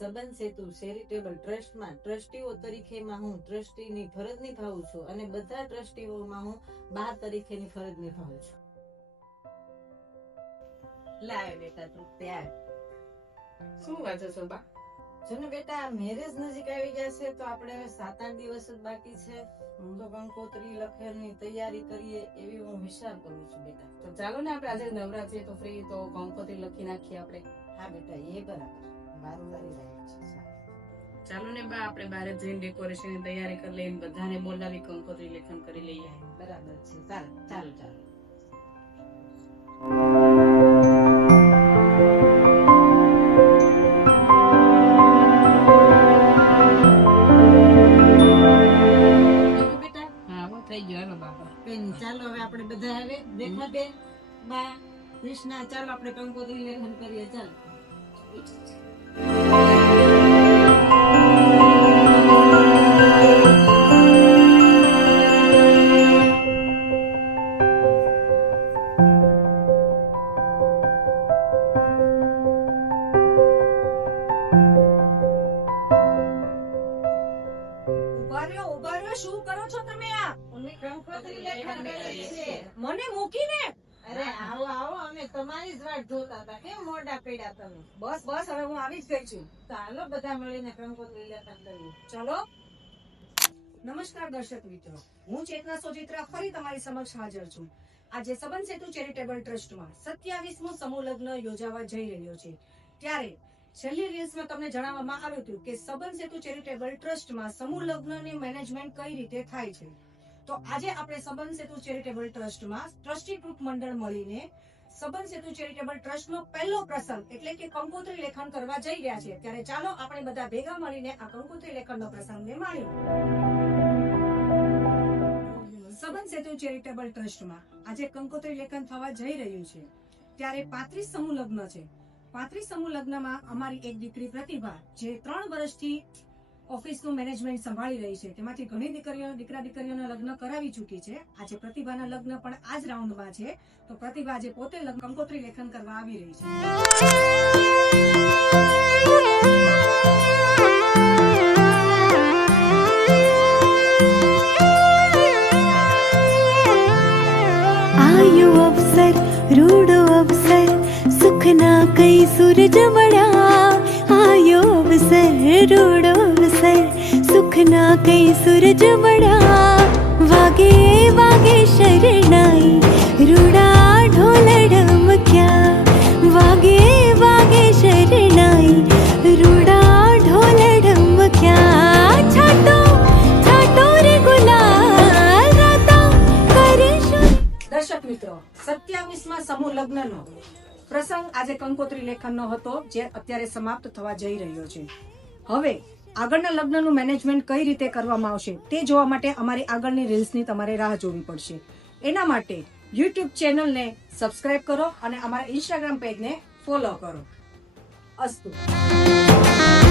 સંબંધ સેતુ ચેરિટેબલ ટ્રસ્ટમાં ટ્રસ્ટીઓ તરીકેમાં હું ટ્રસ્ટીની ફરજ નિભાવું છું અને બધા ટ્રસ્ટીઓમાં હું બાર તરીકેની ફરજ નિભાવું છું. લાય બેટા તું ત્યાર. શું વાંચો છો બા? જો બેટા મેરેજ નજીક આવી જશે તો આપણે હવે સાત આઠ દિવસ જ બાકી છે. હું તો કંકોત્રી લખેલની તૈયારી કરીએ એવી હું વિચાર કરું છું બેટા. તો ચાલો ને આપણે આજે નવરાત્રી તો ફ્રી તો કંકોત્રી લખી નાખીએ આપણે. હા બેટા એ બરાબર. ચાલો ને બા આપણે બહાર જઈને ડેકોરેશનની તૈયારી કરી લઈને બધાને બોલાવી કંકોત્રી લેખન કરી લઈએ. બરાબર છે ચાલો ચાલો ચાલો. ચાલો હવે આપણે બધા હવે દેખા બેન બા કૃષ્ણા ચાલો આપણે કંકોત્રી લેખન કરીએ ચાલો. શું કરો છો તમે આ? મને મૂકીને? અરે આવો આવો, અમે તમારી જ વાટ જોતા હતા. કેમ મોટા પડ્યા તમે? બસ બસ, હવે હું આવી જ ગઈ છું. ચાલો, બધા મળીને લેખન કરીએ. ચલો. નમસ્કાર દર્શક મિત્રો. હું ચેતના સોજિત્રા ફરી તમારી સમક્ષ હાજર છું. આજે સંબંધ સેતુ ચેરિટેબલ ટ્રસ્ટમાં સત્યાવીસમું સમૂહ લગ્ન યોજાવા જઈ રહ્યો છે. ત્યારે છેલ્લી રીલ્સમાં તમને જણાવવામાં આવ્યું હતું કે સંબંધ સેતુ ચેરિટેબલ ટ્રસ્ટમાં સમૂહ લગ્નની મેનેજમેન્ટ કઈ રીતે થાય છે? તો આજે આપણે સંબંધ સેતુ ચેરિટેબલ ટ્રસ્ટમાં ટ્રસ્ટી ગ્રુપ મંડળ મળીને સંબંધ સેતુ ચેરિટેબલ ટ્રસ્ટનો પહેલો પ્રસંગ એટલે કે કંકોત્રી લેખન કરવા જઈ રહ્યા છે ત્યારે ચાલો આપણે બધા ભેગા મળીને આ કંકોત્રી લેખનનો પ્રસંગને માણીએ. સંબંધ સેતુ ચેરિટેબલ ટ્રસ્ટમાં આજે કંકોત્રી લેખન થવા જઈ રહ્યું છે. ત્યારે પાંત્રીસ સમૂહ લગ્ન છે. પાંત્રીસ સમૂહ લગ્નમાં અમારી એક દીકરી પ્રતિભા, જે ત્રણ વર્ષથી ઓફિસનું મેનેજમેન્ટ સંભાળી રહી છે. તેમાંથી ઘણી દીકરીઓ, દીકરા, દીકરીઓના લગ્ન કરાવી ચૂકી છે. આજે પ્રતિભાના લગ્ન પણ આ જ રાઉન્ડમાં છે. તો પ્રતિભા આજે પોતે કંકોત્રી લેખન કરવા આવી રહી છે. સૂરજ મળ્યા આયો અવસર, રૂડો સુખના કઈ સૂરજ વડા વાગે વાગે શરણાઈ રૂડા ઢોલ ઢમક્યા વાગે વાગે શરણાઈ રૂડા ઢોલ ઢમક્યા છાટો છાટો રે ગુલાલ રાતા કરીશું દર્શક મિત્રો, સત્યાવીસમાં સમૂહ લગ્નનો પ્રસંગ આજે કંકોત્રી લેખનનો હતો, જે અત્યારે સમાપ્ત થવા જઈ રહ્યો છે. હવે આગળના લગ્નનું મેનેજમેન્ટ કઈ રીતે કરવામાં આવશે તે જોવા માટે અમારી આગળની રીલ્સની તમારે રાહ જોવી પડશે. એના માટે યુટ્યુબ ચેનલને સબસ્ક્રાઇબ કરો અને અમારા ઇન્સ્ટાગ્રામ પેજને ફોલો કરો. અસ્તુ.